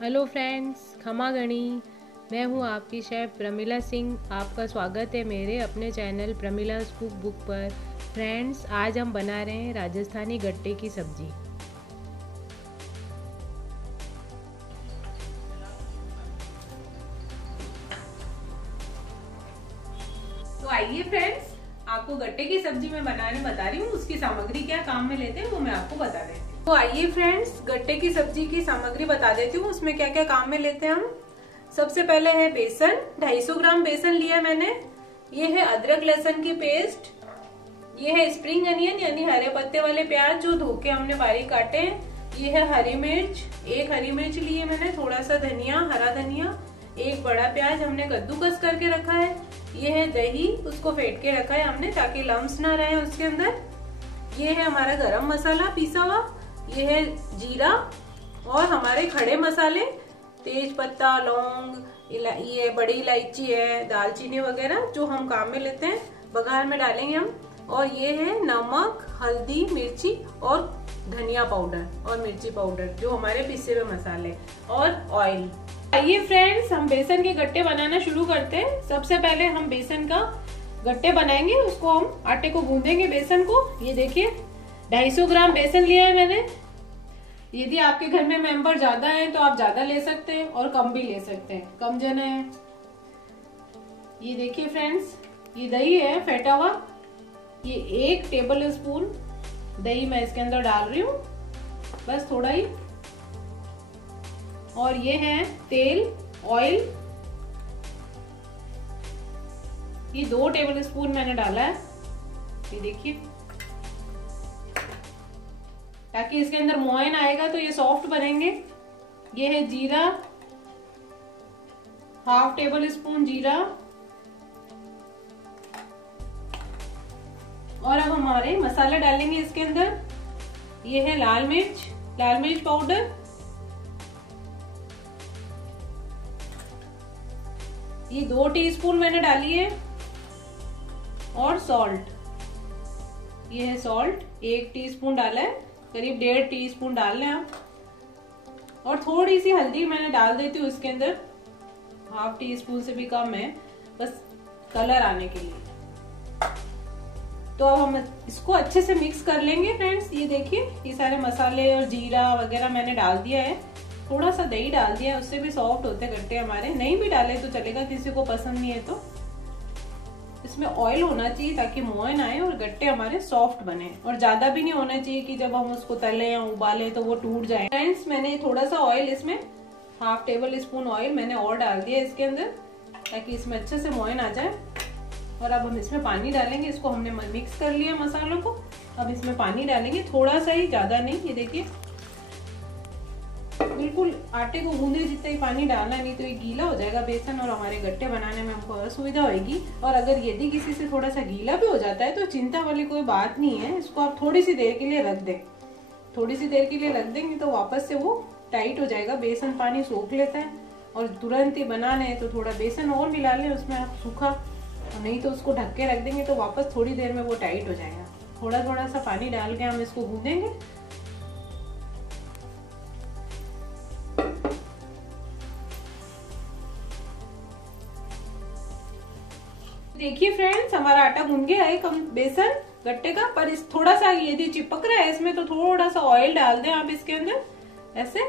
Hello friends, खमा गणी। मैं हूं आपकी शेफ़ प्रमिला सिंह। आपका स्वागत है मेरे अपने चैनल प्रमिला's कुक बुक पर। फ्रेंड्स, आज हम बना रहे हैं राजस्थानी गट्टे की सब्ज़ी। तो आइए फ्रेंड्स, आपको गट्टे की सब्जी मैं बनाने बता रही हूँ। उसकी सामग्री क्या काम में लेते हैं वो मैं आपको बता देती हूँ। तो आइए फ्रेंड्स, गट्टे की सब्जी की सामग्री बता देती हूँ, उसमें क्या क्या काम में लेते हैं हम। सबसे पहले है बेसन। 250 ग्राम बेसन लिया मैंने। ये है अदरक लहसुन की पेस्ट। ये है स्प्रिंग अनियन यानी हरे पत्ते वाले प्याज जो धो के हमने बारीक काटे हैं। ये है हरी मिर्च, 1 हरी मिर्च ली है मैंने। थोड़ा सा धनिया, हरा धनिया। 1 बड़ा प्याज हमने कद्दूकस करके रखा है। ये है दही, उसको फेंट के रखा है हमने ताकि लम्स ना रहे उसके अंदर। ये है हमारा गरम मसाला पीसा हुआ। ये है जीरा और हमारे खड़े मसाले, तेज पत्ता, लौंग, ये बड़ी इलायची है, दालचीनी वगैरह जो हम काम में लेते हैं, बघार में डालेंगे हम। और ये है नमक, हल्दी, मिर्ची और धनिया पाउडर और मिर्ची पाउडर जो हमारे पिसे हुए मसाले, और ऑयल। आइए फ्रेंड्स, हम बेसन के गट्टे बनाना शुरू करते हैं। सबसे पहले हम बेसन का गट्टे बनाएंगे। उसको हम आटे को गूंदेंगे बेसन को। ये देखिए 250 ग्राम बेसन लिया है मैंने। यदि आपके घर में मेंबर ज्यादा है तो आप ज्यादा ले सकते हैं और कम भी ले सकते हैं, कम जने हैं। ये देखिए फ्रेंड्स, ये दही है फेटा हुआ। ये 1 टेबल स्पून दही मैं इसके अंदर डाल रही हूँ, बस थोड़ा ही। और ये है तेल, ऑयल। ये 2 टेबल स्पून मैंने डाला है। ये देखिए, ताकि इसके अंदर मोयन आएगा तो ये सॉफ्ट बनेंगे। ये है जीरा, 1/2 टेबल स्पून जीरा। और अब हमारे मसाले डालेंगे इसके अंदर। ये है लाल मिर्च पाउडर। ये 2 टीस्पून मैंने डाली है। और सॉल्ट, ये है सॉल्ट, 1 टीस्पून डाला है, करीब 1.5 टीस्पून डाल लें आप। और थोड़ी सी हल्दी मैंने डाल देती हूँ इसके अंदर, 1/2 टीस्पून से भी कम है, बस कलर आने के लिए। तो अब हम इसको अच्छे से मिक्स कर लेंगे फ्रेंड्स। ये देखिए, ये सारे मसाले और जीरा वगैरह मैंने डाल दिया है। थोड़ा सा दही डाल दिया है, उससे भी सॉफ्ट होते गट्टे हमारे। नहीं भी डाले तो चलेगा, किसी को पसंद नहीं है तो। इसमें ऑयल होना चाहिए ताकि मोयन आए और गट्टे हमारे सॉफ्ट बने। और ज्यादा भी नहीं होना चाहिए कि जब हम उसको तले या उबाले तो वो टूट जाए। फ्रेंड्स, मैंने थोड़ा सा ऑयल इसमें 1/2 टेबल स्पून ऑयल मैंने और डाल दिया इसके अंदर ताकि इसमें अच्छे से मोयन आ जाए। और अब हम इसमें पानी डालेंगे। इसको हमने मिक्स कर लिया मसालों को। अब इसमें पानी डालेंगे, थोड़ा सा ही, ज्यादा नहीं। ये देखिए, बिल्कुल आटे को गूंदे जितना ही पानी डालना, नहीं तो ये गीला हो जाएगा बेसन और हमारे गट्टे बनाने में हमको असुविधा होगी। और अगर यदि किसी से थोड़ा सा गीला भी हो जाता है तो चिंता वाली कोई बात नहीं है। इसको आप थोड़ी सी देर के लिए रख दें। थोड़ी सी देर के लिए रख देंगे तो वापस से वो टाइट हो जाएगा। बेसन पानी सोख लेता है। और तुरंत ही बनाना है तो थोड़ा बेसन और मिला लें उसमें आप सूखा, नहीं तो उसको ढक के रख देंगे तो वापस थोड़ी देर में वो टाइट हो जाएगा। थोड़ा थोड़ा सा पानी डाल के हम इसको गूंदेंगे। देखिए फ्रेंड्स, हमारा आटा गूंद गया है कम बेसन गट्टे का। पर इस थोड़ा सा यदि चिपक रहा है इसमें तो थोड़ा सा ऑयल डाल दें आप इसके अंदर, ऐसे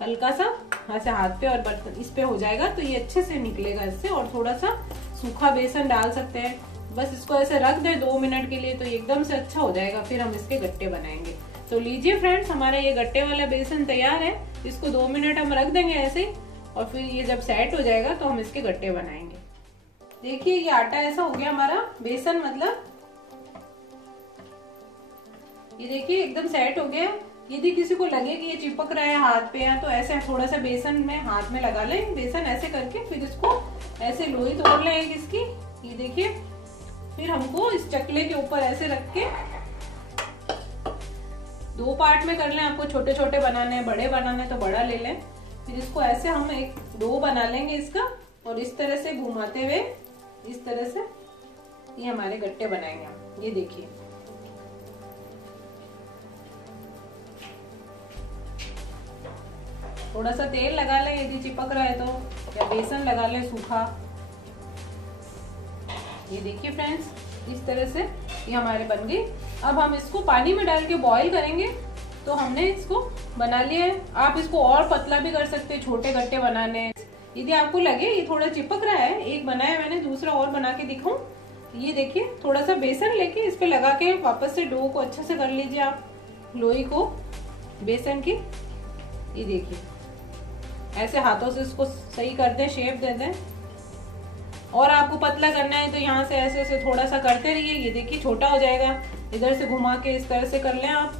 हल्का सा, ऐसे हाथ पे और बर्तन इस पे हो जाएगा तो ये अच्छे से निकलेगा इससे। और थोड़ा सा सूखा बेसन डाल सकते हैं। बस इसको ऐसे रख दें 2 मिनट के लिए तो एकदम से अच्छा हो जाएगा। फिर हम इसके गट्टे बनाएंगे। तो लीजिए फ्रेंड्स, हमारा ये गट्टे वाला बेसन तैयार है। इसको 2 मिनट हम रख देंगे ऐसे, और फिर ये जब सेट हो जाएगा तो हम इसके गट्टे बनाएंगे। देखिए, ये आटा ऐसा हो गया हमारा, बेसन मतलब ये देखिए एकदम सेट हो गया। यदि किसी को लगे कि ये चिपक रहा है हाथ पे या तो ऐसे थोड़ा सा बेसन में हाथ में लगा लें, बेसन ऐसे करके फिर इसको ऐसे लोई तोड़ लें इसकी। ये देखिए, फिर हमको इस चकले के ऊपर ऐसे रख के 2 पार्ट में कर लें। आपको छोटे छोटे बनाने हैं, बड़े बनाने तो बड़ा ले लें। फिर इसको ऐसे हम एक डो बना लेंगे इसका, और इस तरह से घुमाते हुए इस तरह से ये हमारे गट्टे बनाएंगे हम। ये देखिए, थोड़ा सा तेल लगा ले यदि चिपक रहा है तो, या बेसन लगा ले सूखा। ये देखिए फ्रेंड्स, इस तरह से ये हमारे बन गई। अब हम इसको पानी में डाल के बॉईल करेंगे। तो हमने इसको बना लिया है। आप इसको और पतला भी कर सकते हैं, छोटे गट्टे बनाने हैं। यदि आपको लगे ये थोड़ा चिपक रहा है, एक बनाया मैंने, दूसरा और बना के दिखाऊं। ये देखिए, थोड़ा सा बेसन लेके इस पे लगा के वापस से डो को अच्छे से कर लीजिए आप, लोई को बेसन की। ये देखिए, ऐसे हाथों से इसको सही कर दें, शेप दे दें। और आपको पतला करना है तो यहाँ से ऐसे ऐसे थोड़ा सा करते रहिए। ये देखिए छोटा हो जाएगा, इधर से घुमा के इस तरह से कर लें आप।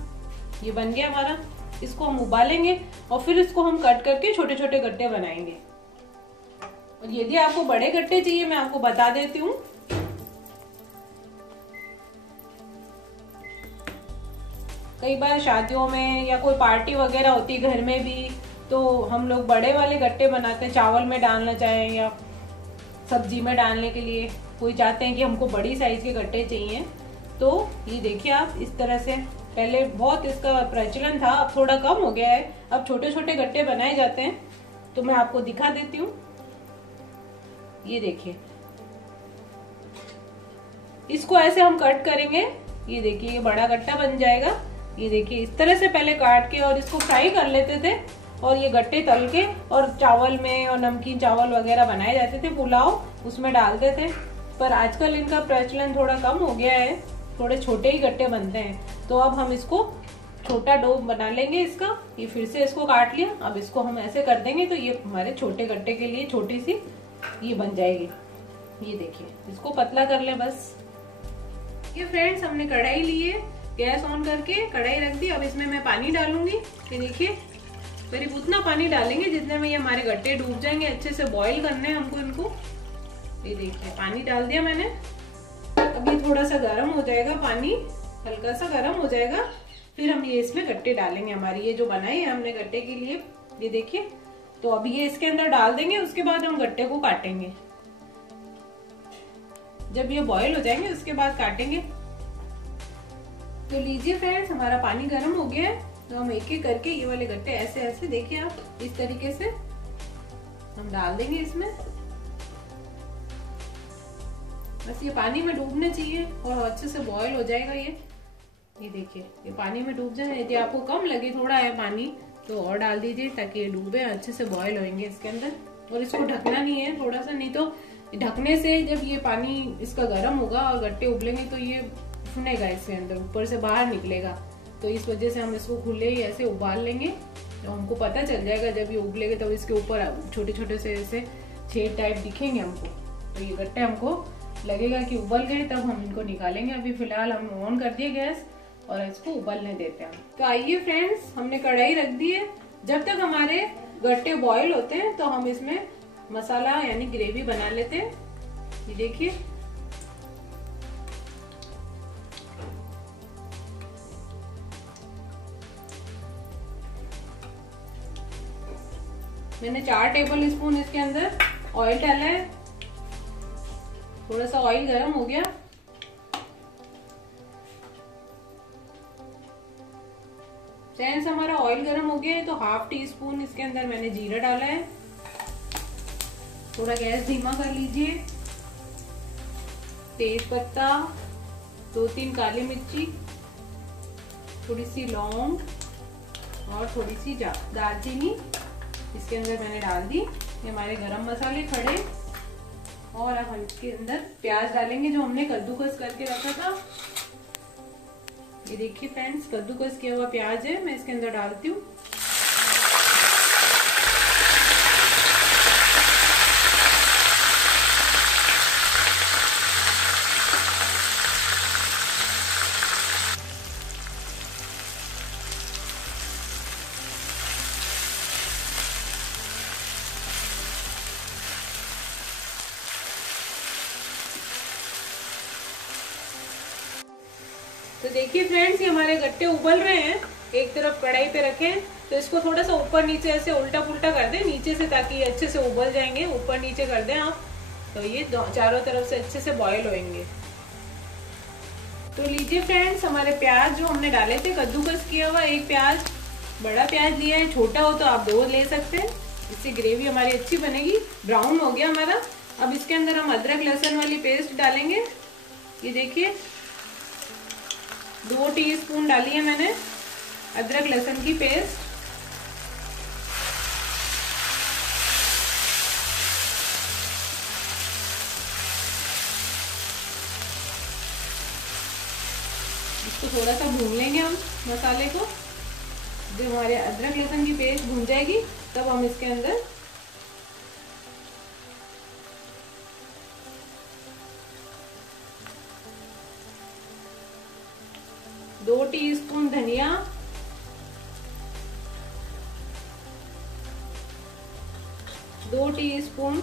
ये बन गया हमारा। इसको हम उबालेंगे और फिर इसको हम कट करके छोटे छोटे गट्टे बनाएंगे। और यदि आपको बड़े गट्टे चाहिए, मैं आपको बता देती हूँ। कई बार शादियों में या कोई पार्टी वगैरह होती है घर में भी, तो हम लोग बड़े वाले गट्टे बनाते हैं, चावल में डालना चाहें या सब्जी में डालने के लिए। कोई चाहते हैं कि हमको बड़ी साइज के गट्टे चाहिए, तो ये देखिए आप इस तरह से। पहले बहुत इसका प्रचलन था, अब थोड़ा कम हो गया है। अब छोटे छोटे गट्टे बनाए जाते हैं, तो मैं आपको दिखा देती हूँ। ये देखिए, इसको ऐसे हम कट करेंगे। ये देखिए, ये बड़ा गट्टा बन जाएगा। ये देखिए, इस तरह से पहले काट के और इसको फ्राई कर लेते थे, और ये गट्टे तल के और चावल में और नमकीन चावल वगैरह बनाए जाते थे, पुलाव उसमें डालते थे। पर आजकल इनका प्रचलन थोड़ा कम हो गया है, थोड़े छोटे ही गट्टे बनते हैं। तो अब हम इसको छोटा डो बना लेंगे इसका। ये फिर से इसको काट लिया, अब इसको हम ऐसे कर देंगे तो ये हमारे छोटे गट्टे के लिए छोटी सी ये बन जाएगी। ये देखिए, इसको पतला कर ले बस। ये फ्रेंड्स, हमने कढ़ाई ली है, गैस ऑन करके कढ़ाई रख दी। अब इसमें मैं पानी डालूंगी। ये देखिए, करीब उतना पानी डालेंगे जितने में ये हमारे गट्टे डूब जाएंगे। अच्छे से बॉईल करने हैं हमको इनको। ये देखिए, पानी डाल दिया मैंने। अब ये थोड़ा सा गर्म हो जाएगा, पानी हल्का सा गर्म हो जाएगा, फिर हम ये इसमें गट्टे डालेंगे हमारी, ये जो बनाई है हमने गट्टे के लिए। ये देखिए, तो अब ये इसके अंदर डाल देंगे। उसके बाद हम गट्टे को काटेंगे। जब ये बॉईल हो जाएंगे उसके बाद काटेंगे। तो लीजिए फ्रेंड्स, हमारा पानी गर्म हो गया है। तो हम एक एक करके ये वाले गट्टे ऐसे ऐसे, देखिए आप, इस तरीके से हम डाल देंगे इसमें। बस ये पानी में डूबने चाहिए और अच्छे से बॉईल हो जाएगा ये देखिए, ये पानी में डूब जाए। यदि आपको कम लगे थोड़ा है पानी तो और डाल दीजिए, ताकि ये डूबे, अच्छे से बॉईल होंगे इसके अंदर। और इसको ढकना नहीं है थोड़ा सा, नहीं तो ढकने से जब ये पानी इसका गर्म होगा और गट्टे उबलेंगे तो ये फुनेगा इसके अंदर, ऊपर से बाहर निकलेगा। तो इस वजह से हम इसको खुले ही ऐसे उबाल लेंगे। तो हमको पता चल जाएगा जब ये उबलेगा, तब इसके ऊपर छोटे छोटे से ऐसे छेद टाइप दिखेंगे हमको। तो ये गट्टे हमको लगेगा कि उबल गए, तब हम इनको निकालेंगे। अभी फिलहाल हम ऑन कर दिए गैस और इसको उबलने देते हैं। तो आइए फ्रेंड्स, हमने कढ़ाई रख दी है। जब तक हमारे गट्टे बॉईल होते हैं तो हम इसमें मसाला यानी ग्रेवी बना लेते हैं। ये देखिए, मैंने 4 टेबल स्पून इसके अंदर ऑयल डाला है। थोड़ा सा ऑयल गर्म हो गया, फ्रेंड्स हमारा ऑयल गर्म हो गया है। तो 1/2 टीस्पून इसके अंदर मैंने जीरा डाला है। थोड़ा गैस धीमा कर लीजिए। तेज पत्ता, 2-3 काली मिर्ची, थोड़ी सी लौंग और थोड़ी सी दालचीनी इसके अंदर मैंने डाल दी। ये हमारे गरम मसाले खड़े। और अब हम इसके अंदर प्याज डालेंगे जो हमने कद्दूकस करके रखा था। ये देखिए फ्रेंड्स, कद्दूकस किया हुआ प्याज है, मैं इसके अंदर डालती हूँ। तो देखिए फ्रेंड्स, ये हमारे गट्टे उबल रहे हैं। एक तरफ कढ़ाई पे रखें तो इसको थोड़ा सा ऊपर नीचे ऐसे उल्टा पुल्टा कर दें नीचे से, ताकि ये अच्छे से उबल जाएंगे। ऊपर नीचे कर दें आप, तो ये चारों तरफ से अच्छे से बॉईल होंगे। तो लीजिए फ्रेंड्स, हमारे प्याज जो हमने डाले थे, कद्दूकस किया हुआ एक प्याज, बड़ा प्याज लिया है, छोटा हो तो आप 2 ले सकते हैं, इससे ग्रेवी हमारी अच्छी बनेगी। ब्राउन हो गया हमारा। अब इसके अंदर हम अदरक लहसुन वाली पेस्ट डालेंगे। ये देखिए 2 टीस्पून डाली है मैंने अदरक लहसुन की पेस्ट। इसको थोड़ा सा भून लेंगे हम मसाले को। जब हमारे अदरक लहसुन की पेस्ट भून जाएगी तब हम इसके अंदर दो टीस्पून धनिया, 2 टीस्पून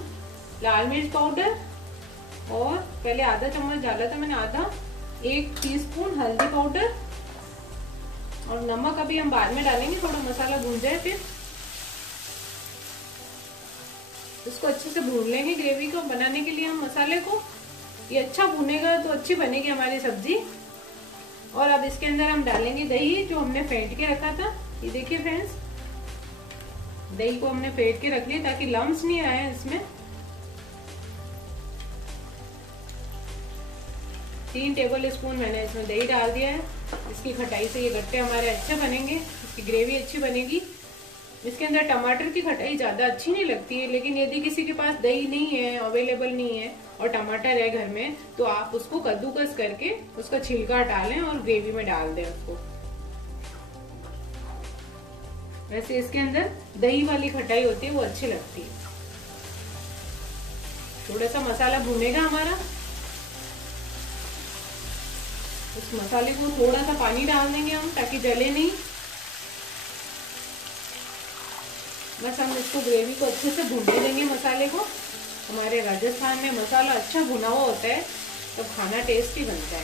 लाल मिर्च पाउडर और पहले आधा चम्मच डाला था मैंने, आधा 1 टीस्पून हल्दी पाउडर और नमक अभी हम बाद में डालेंगे, थोड़ा मसाला भून जाए फिर। इसको अच्छे से भून लेंगे ग्रेवी को बनाने के लिए हम मसाले को। ये अच्छा भूनेगा तो अच्छी बनेगी हमारी सब्जी। और अब इसके अंदर हम डालेंगे दही जो हमने फेंट के रखा था। ये देखिए फ्रेंड्स, दही को हमने फेंट के रख लिया ताकि लम्स नहीं आए इसमें। 3 टेबल स्पून मैंने इसमें दही डाल दिया है। इसकी खटाई से ये गट्टे हमारे अच्छे बनेंगे, इसकी ग्रेवी अच्छी बनेगी। इसके अंदर टमाटर की खटाई ज़्यादा अच्छी नहीं लगती है, लेकिन यदि किसी के पास दही नहीं है, अवेलेबल नहीं है और टमाटर है घर में, तो आप उसको कद्दूकस करके उसका छिलका हटा लें और ग्रेवी में डाल दें उसको। वैसे इसके अंदर दही वाली खटाई होती है, वो अच्छी लगती है। थोड़ा सा मसाला भुनेगा हमारा। उस मसाले को थोड़ा सा पानी डाल देंगे हम ताकि जले नहीं। बस हम इसको ग्रेवी को अच्छे से भूनने देंगे मसाले को। हमारे राजस्थान में मसाला अच्छा भुना हुआ होता है तो खाना टेस्टी बनता है।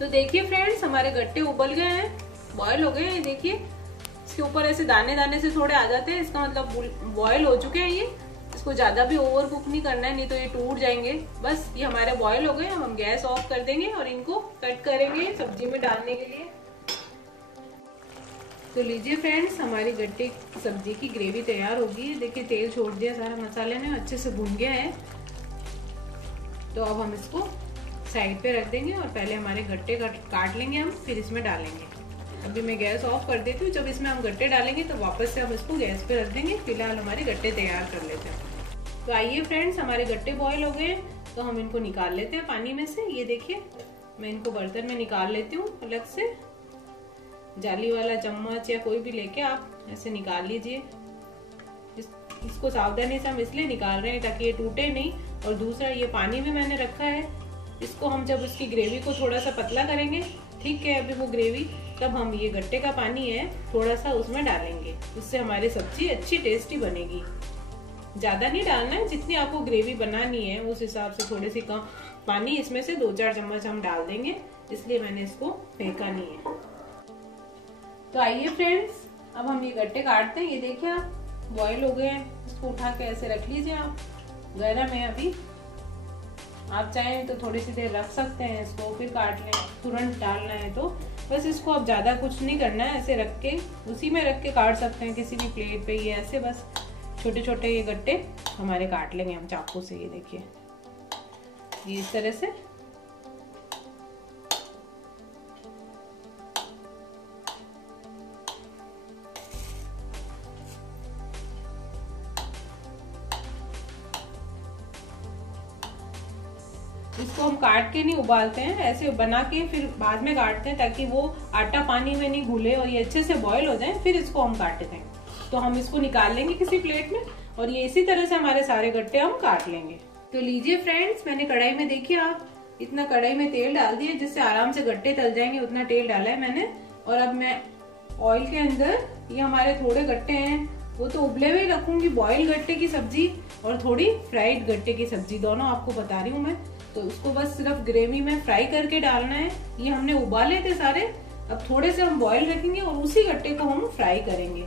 तो देखिए फ्रेंड्स, हमारे गट्टे उबल गए हैं, बॉयल हो गए हैं। देखिए इसके ऊपर ऐसे दाने दाने से थोड़े आ जाते हैं, इसका मतलब बॉयल हो चुके हैं ये। इसको ज्यादा भी ओवर कुक नहीं करना है, नहीं तो ये टूट जाएंगे। बस ये हमारे बॉयल हो गए, हम गैस ऑफ कर देंगे और इनको कट करेंगे सब्जी में डालने के लिए। तो लीजिए फ्रेंड्स, हमारी गट्टे सब्जी की ग्रेवी तैयार होगी। देखिए तेल छोड़ दिया सारा मसाले ने, अच्छे से भून गया है। तो अब हम इसको साइड पे रख देंगे और पहले हमारे गट्टे काट लेंगे हम, फिर इसमें डालेंगे। अभी मैं गैस ऑफ कर देती हूँ। जब इसमें हम गट्टे डालेंगे तो वापस से हम इसको गैस पे रख देंगे। फिलहाल हमारे गट्टे तैयार कर लेते हैं। तो आइए फ्रेंड्स, हमारे गट्टे बॉयल हो गए, तो हम इनको निकाल लेते हैं पानी में से। ये देखिए मैं इनको बर्तन में निकाल लेती हूँ अलग से। जाली वाला चम्मच या कोई भी लेके आप ऐसे निकाल लीजिए। इसको सावधानी से हम इसलिए निकाल रहे हैं ताकि ये टूटे नहीं। और दूसरा, ये पानी भी मैंने रखा है, इसको हम जब उसकी ग्रेवी को थोड़ा सा पतला करेंगे, ठीक है अभी वो ग्रेवी, तब हम ये गट्टे का पानी है थोड़ा सा उसमें डालेंगे। उससे हमारी सब्जी अच्छी टेस्टी बनेगी। ज्यादा नहीं डालना है, जितनी आपको ग्रेवी बनानी है उस हिसाब से थोड़ी सी कम पानी इसमें से 2-4 चम्मच हम डाल देंगे, इसलिए मैंने इसको फेंका नहीं है। तो आइए फ्रेंड्स, अब हम ये गट्टे काटते हैं। ये देखिए आप बॉईल हो गए हैं, इसको उठा के ऐसे रख लीजिए आप। गरम है अभी, आप चाहें तो थोड़ी सी देर रख सकते हैं इसको, फिर काट लें। तुरंत डालना है तो बस इसको अब ज्यादा कुछ नहीं करना है, ऐसे रख के उसी में रख के काट सकते हैं किसी भी प्लेट पे। ये ऐसे बस छोटे छोटे ये गट्टे हमारे काट लेंगे हम चाकू से। ये देखिए ये इस तरह से। इसको हम काट के नहीं उबालते हैं, ऐसे बना के फिर बाद में काटते हैं ताकि वो आटा पानी में नहीं घुले और ये अच्छे से बॉईल हो जाए, फिर इसको हम काटते हैं। तो हम इसको निकाल लेंगे किसी प्लेट में और ये इसी तरह से हमारे सारे गट्टे हम काट लेंगे। तो लीजिए फ्रेंड्स, मैंने कढ़ाई में, देखिए आप, इतना कढ़ाई में तेल डाल दिया जिससे आराम से गट्टे तल जाएंगे, उतना तेल डाला है मैंने। और अब मैं ऑयल के अंदर ये हमारे थोड़े गट्टे हैं वो तो उबले हुए रखूंगी, बॉयल गट्टे की सब्जी और थोड़ी फ्राइड गट्टे की सब्जी, दोनों आपको बता रही हूँ मैं। तो उसको बस सिर्फ ग्रेवी में फ्राई करके डालना है। ये हमने उबाले थे सारे, अब थोड़े से हम बॉईल रखेंगे और उसी गट्टे को हम फ्राई करेंगे।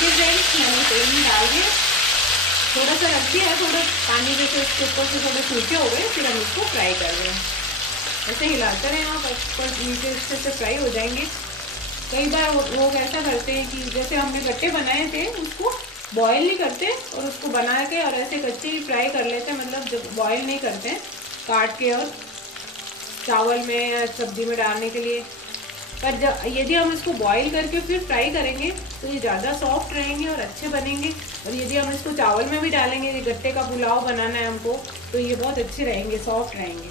देखिए फ्रेंड्स, मैंने तेल में डाल दिया, थोड़ा सा रख दिया है, थोड़ा पानी जैसे उसके ऊपर से थोड़े सूखे हो गए। फिर हम इसको फ्राई कर रहे हैं। ऐसे हिलाते रहे आप, ऊपर नीचे से फ्राई हो जाएंगे। कई बार लोग ऐसा करते हैं कि जैसे हमने गट्टे बनाए थे उसको बॉयल नहीं करते और उसको बना के और ऐसे कच्चे ही फ्राई कर लेते हैं, मतलब जब बॉयल नहीं करते काट के और चावल में या सब्जी में डालने के लिए। पर जब यदि हम इसको बॉईल करके फिर फ्राई करेंगे तो ये ज़्यादा सॉफ्ट रहेंगे और अच्छे बनेंगे। और यदि हम इसको चावल में भी डालेंगे, ये गट्टे का पुलाव बनाना है हमको, तो ये बहुत अच्छे रहेंगे, सॉफ्ट रहेंगे।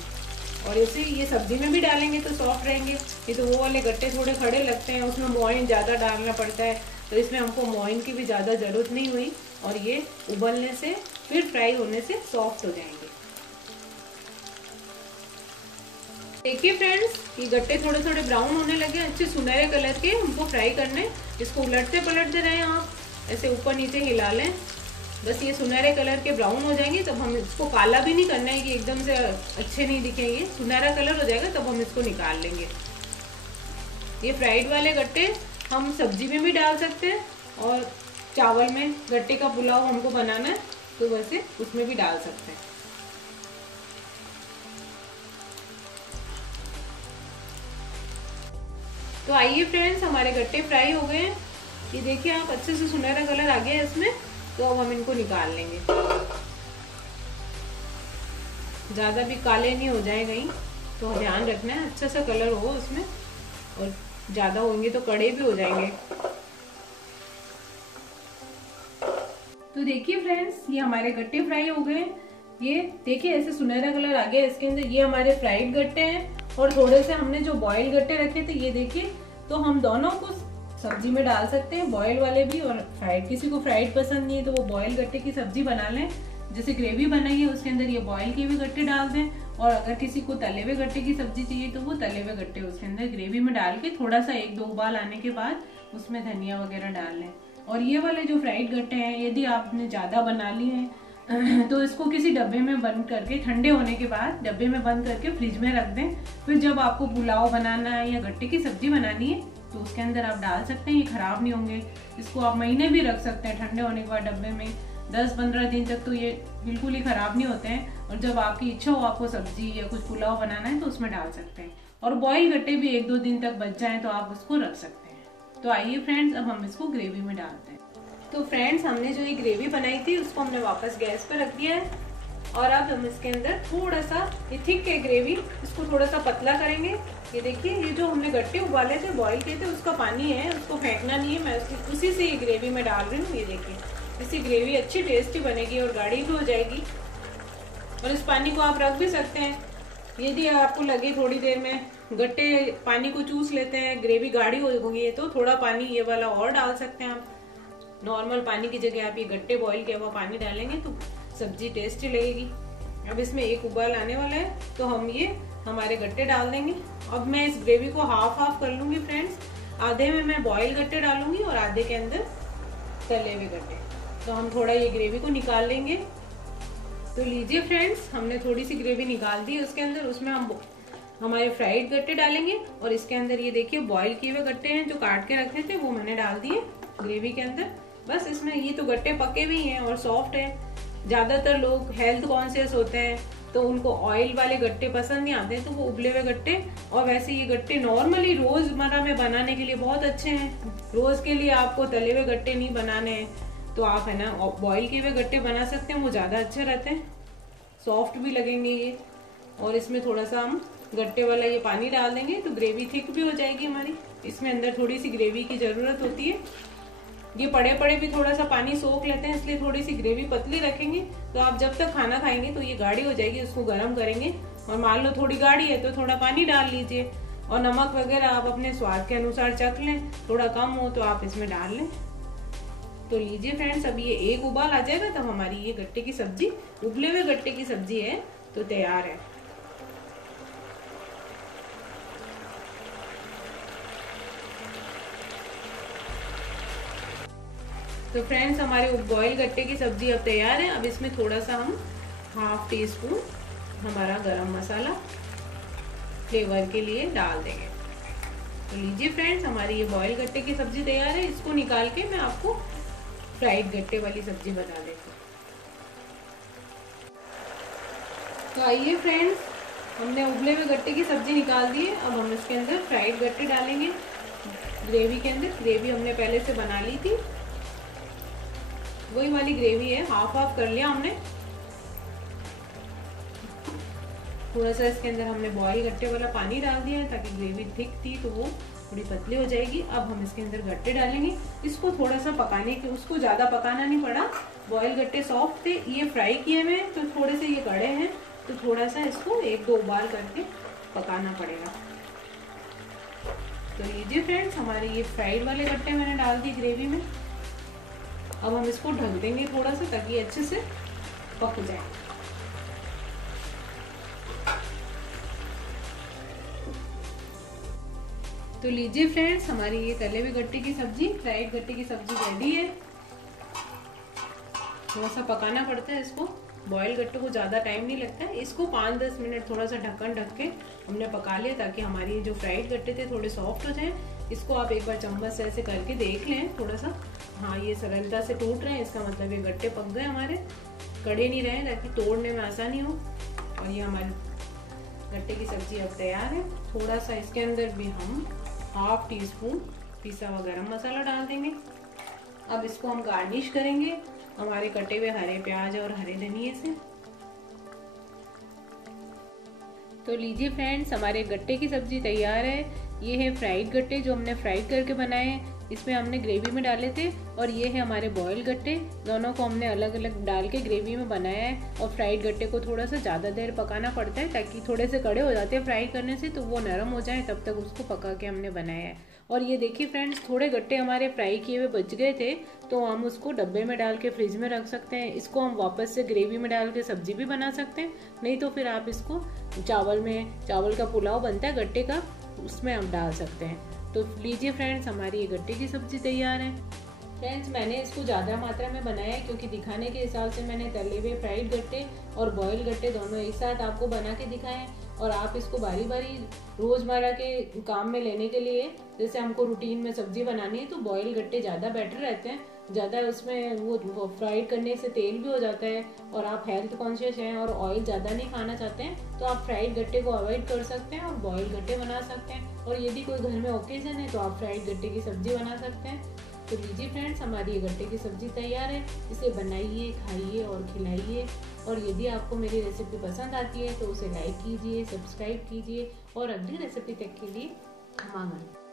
और ऐसे ये सब्जी में भी डालेंगे तो सॉफ्ट रहेंगे। ये तो वो वाले गट्टे थोड़े खड़े लगते हैं, उसमें मोइन ज़्यादा डालना पड़ता है, तो इसमें हमको मोइन की भी ज़्यादा ज़रूरत नहीं हुई और ये उबलने से फिर फ्राई होने से सॉफ्ट हो जाएंगे। देखिए फ्रेंड्स, ये गट्टे थोड़े थोड़े ब्राउन होने लगे, अच्छे सुनहरे कलर के हमको फ्राई करने। इसको उलटते पलटते रहें आप, ऐसे ऊपर नीचे हिला लें, बस ये सुनहरे कलर के ब्राउन हो जाएंगे। तब हम इसको काला भी नहीं करना है कि एकदम से अच्छे नहीं दिखेंगे, सुनहरा कलर हो जाएगा तब हम इसको निकाल लेंगे। ये फ्राइड वाले गट्टे हम सब्जी में भी डाल सकते हैं और चावल में गट्टे का पुलाव हमको बनाना है तो वैसे उसमें भी डाल सकते हैं। तो आइए फ्रेंड्स, हमारे गट्टे फ्राई हो गए हैं। ये देखिए आप, अच्छे से सुनहरा कलर आ गया है इसमें। तो अब हम इनको निकाल लेंगे। ज़्यादा भी काले नहीं हो जाए कहीं, तो ध्यान रखना है अच्छा सा कलर हो उसमें, और ज़्यादा होंगे तो कड़े भी हो जाएंगे। तो देखिए फ्रेंड्स, ये हमारे गट्टे फ्राई हो गए। ये देखिए ऐसे सुनहरा कलर आ गया इसके अंदर। ये हमारे फ्राइड गट्टे हैं और थोड़े से हमने जो बॉयल गट्टे रखे थे, ये देखिए। तो हम दोनों को सब्जी में डाल सकते हैं, बॉयल वाले भी और फ्राइड। किसी को फ्राइड पसंद नहीं है तो वो बॉयल गट्टे की सब्जी बना लें। जैसे ग्रेवी बनाई है उसके अंदर ये बॉयल किए हुए गट्टे डाल दें, और अगर किसी को तले हुए गट्टे की सब्जी चाहिए तो वो तले हुए गट्टे उसके अंदर ग्रेवी में डाल के थोड़ा सा 1-2 उबाल आने के बाद उसमें धनिया वगैरह डाल लें। और ये वाले जो फ्राइड गट्टे हैं, यदि आपने ज़्यादा बना लिए हैं तो इसको किसी डब्बे में बंद करके, ठंडे होने के बाद डब्बे में बंद करके फ्रिज में रख दें। फिर जब आपको पुलाव बनाना है या गट्टे की सब्जी बनानी है तो उसके अंदर आप डाल सकते हैं, ये खराब नहीं होंगे। इसको आप महीने भी रख सकते हैं ठंडे होने के बाद डब्बे में, 10-15 दिन तक तो ये बिल्कुल ही खराब नहीं होते हैं। और जब आपकी इच्छा हो आपको सब्जी या कुछ पुलाव बनाना है तो उसमें डाल सकते हैं। और बॉयल गट्टे भी 1-2 दिन तक बच जाएं तो आप उसको रख सकते हैं। तो आइए फ्रेंड्स, अब हम इसको ग्रेवी में डालते हैं। तो फ्रेंड्स, हमने जो ये ग्रेवी बनाई थी उसको हमने वापस गैस पर रख दिया है। और अब हम इसके अंदर थोड़ा सा, ये थिक है ग्रेवी, इसको थोड़ा सा पतला करेंगे। ये देखिए, ये जो हमने गट्टे उबाले थे, बॉईल किए थे, उसका पानी है, उसको फेंकना नहीं है। मैं उसी से ये ग्रेवी में डाल रही हूँ। ये देखिए, इससे ग्रेवी अच्छी टेस्टी बनेगी और गाढ़ी भी हो जाएगी। और इस पानी को आप रख भी सकते हैं, यदि आपको लगे थोड़ी देर में गट्टे पानी को चूस लेते हैं, ग्रेवी गाढ़ी हो गई है, तो थोड़ा पानी ये वाला और डाल सकते हैं आप। नॉर्मल पानी की जगह आप ये गट्टे बॉईल किया हुआ पानी डालेंगे तो सब्जी टेस्टी लगेगी। अब इसमें एक उबाल आने वाला है तो हम ये हमारे गट्टे डाल देंगे। अब मैं इस ग्रेवी को हाफ कर लूंगी फ्रेंड्स। आधे में मैं बॉईल गट्टे डालूंगी और आधे के अंदर तले हुए गट्टे। तो हम थोड़ा ये ग्रेवी को निकाल लेंगे। तो लीजिए फ्रेंड्स, हमने थोड़ी सी ग्रेवी निकाल दी उसके अंदर। उसमें हम हमारे फ्राइड गट्टे डालेंगे और इसके अंदर ये देखिए बॉईल किए हुए गट्टे हैं जो काट के रखे थे, वो मैंने डाल दिए ग्रेवी के अंदर। बस इसमें ये तो गट्टे पके भी हैं और सॉफ्ट है। ज़्यादातर लोग हेल्थ कॉन्शियस होते हैं तो उनको ऑयल वाले गट्टे पसंद नहीं आते, तो वो उबले हुए गट्टे, और वैसे ये गट्टे नॉर्मली रोजमर्रा में बनाने के लिए बहुत अच्छे हैं। रोज के लिए आपको तले हुए गट्टे नहीं बनाने हैं तो आप है ना बॉईल किए हुए गट्टे बना सकते हैं, वो ज़्यादा अच्छे रहते हैं, सॉफ्ट भी लगेंगे ये। और इसमें थोड़ा सा हम गट्टे वाला ये पानी डाल देंगे तो ग्रेवी थिक भी हो जाएगी हमारी। इसमें अंदर थोड़ी सी ग्रेवी की ज़रूरत होती है। ये पड़े पड़े भी थोड़ा सा पानी सोख लेते हैं, इसलिए थोड़ी सी ग्रेवी पतली रखेंगे। तो आप जब तक खाना खाएंगे तो ये गाढ़ी हो जाएगी, उसको गर्म करेंगे। और मान लो थोड़ी गाढ़ी है तो थोड़ा पानी डाल लीजिए, और नमक वगैरह आप अपने स्वाद के अनुसार चख लें। थोड़ा कम हो तो आप इसमें डाल लें। तो लीजिए फ्रेंड्स, अब ये एक उबाल आ जाएगा तब हमारी ये गट्टे की सब्जी, उबले हुए गट्टे की सब्जी है तो तैयार है। तो फ्रेंड्स, हमारे बॉयल गट्टे की सब्जी अब तैयार है। अब इसमें थोड़ा सा हम 1/2 टीस्पून हमारा गरम मसाला फ्लेवर के लिए डाल देंगे। तो लीजिए फ्रेंड्स, हमारी ये बॉयल गट्टे की सब्जी तैयार है। इसको निकाल के मैं आपको फ्राइड गट्टे वाली सब्जी बता देती हूँ। तो आइए फ्रेंड्स, हमने उबले हुए गट्टे की सब्जी निकाल दी है। अब हम इसके अंदर फ्राइड गट्टे डालेंगे ग्रेवी के अंदर। ग्रेवी हमने पहले से बना ली थी, वही वाली ग्रेवी है, हाफ हाफ कर लिया हमने। थोड़ा सा इसके अंदर हमने बॉयल गट्टे वाला पानी डाल दिया है ताकि ग्रेवी थिक थी तो वो थोड़ी पतली हो जाएगी। अब हम इसके अंदर गट्टे डालेंगे, इसको थोड़ा सा पकाने के, उसको ज़्यादा पकाना नहीं पड़ा। बॉयल गट्टे सॉफ्ट थे, ये फ्राई किए हुए तो थोड़े से ये कड़े हैं, तो थोड़ा सा इसको 1-2 उबाल करके पकाना पड़ेगा। तो लीजिए फ्रेंड्स, हमारे ये फ्राइड वाले गट्टे मैंने डाल दिए ग्रेवी में। अब हम इसको ढक देंगे थोड़ा सा ताकि अच्छे से पक जाए। तो लीजिए फ्रेंड्स, हमारी ये तले हुए गट्टे की सब्जी, फ्राइड गट्टे की सब्जी रेडी है। थोड़ा सा पकाना पड़ता है इसको, बॉयल गट्टे को ज़्यादा टाइम नहीं लगता है। इसको 5-10 मिनट थोड़ा सा ढक्कन ढक के हमने पका लिया ताकि हमारी जो फ्राइड गट्टे थे थोड़े सॉफ्ट हो जाएं। इसको आप एक बार चम्मच से ऐसे करके देख लें थोड़ा सा, हाँ ये सरलता से टूट रहे हैं, इसका मतलब ये गट्टे पक गए हमारे, कड़े नहीं रहे ताकि तोड़ने में आसानी हो। और ये हमारी गट्टे की सब्जी अब तैयार है। थोड़ा सा इसके अंदर भी हम 1/2 टीस्पून पिसा हुआ गरम मसाला डाल देंगे। अब इसको हम गार्निश करेंगे हमारे कटे हुए हरे प्याज और हरे धनिए से। तो लीजिए फ्रेंड्स, हमारे गट्टे की सब्जी तैयार है। ये है फ्राइड गट्टे जो हमने फ्राइड करके बनाए हैं, इसमें हमने ग्रेवी में डाले थे। और ये है हमारे बॉयल गट्टे, दोनों को हमने अलग अलग डाल के ग्रेवी में बनाया है। और फ्राइड गट्टे को थोड़ा सा ज़्यादा देर पकाना पड़ता है ताकि थोड़े से कड़े हो जाते हैं फ्राई करने से, तो वो नरम हो जाए, तब तक उसको पका के हमने बनाया है। और ये देखिए फ्रेंड्स, थोड़े गट्टे हमारे फ्राई किए हुए बच गए थे, तो हम उसको डब्बे में डाल के फ्रिज में रख सकते हैं। इसको हम वापस से ग्रेवी में डाल के सब्जी भी बना सकते हैं, नहीं तो फिर आप इसको चावल का पुलाव बनता है गट्टे का, उसमें हम डाल सकते हैं। तो लीजिए फ्रेंड्स, हमारी ये गट्टे की सब्जी तैयार है। फ्रेंड्स, मैंने इसको ज़्यादा मात्रा में बनाया है क्योंकि दिखाने के हिसाब से मैंने तले हुए फ्राइड गट्टे और बॉयल गट्टे दोनों एक साथ आपको बना के दिखाए हैं। और आप इसको बारी बारी रोज़मर्रा के काम में लेने के लिए, जैसे हमको रूटीन में सब्जी बनानी है, तो बॉयल गट्टे ज़्यादा बेटर रहते हैं। ज़्यादा उसमें वो फ्राइड करने से तेल भी हो जाता है, और आप हेल्थ कॉन्शियस हैं और ऑयल ज़्यादा नहीं खाना चाहते हैं, तो आप फ्राइड गट्टे को अवॉइड कर सकते हैं और बॉयल गट्टे बना सकते हैं। और यदि कोई घर में ओकेजन है तो आप फ्राइड गट्टे की सब्जी बना सकते हैं। तो लीजिए फ्रेंड्स, हमारी ये गट्टे की सब्जी तैयार है। इसे बनाइए, खाइए और खिलाइए। और यदि आपको मेरी रेसिपी पसंद आती है तो उसे लाइक कीजिए, सब्सक्राइब कीजिए और अगली रेसिपी तक के लिए खमागन।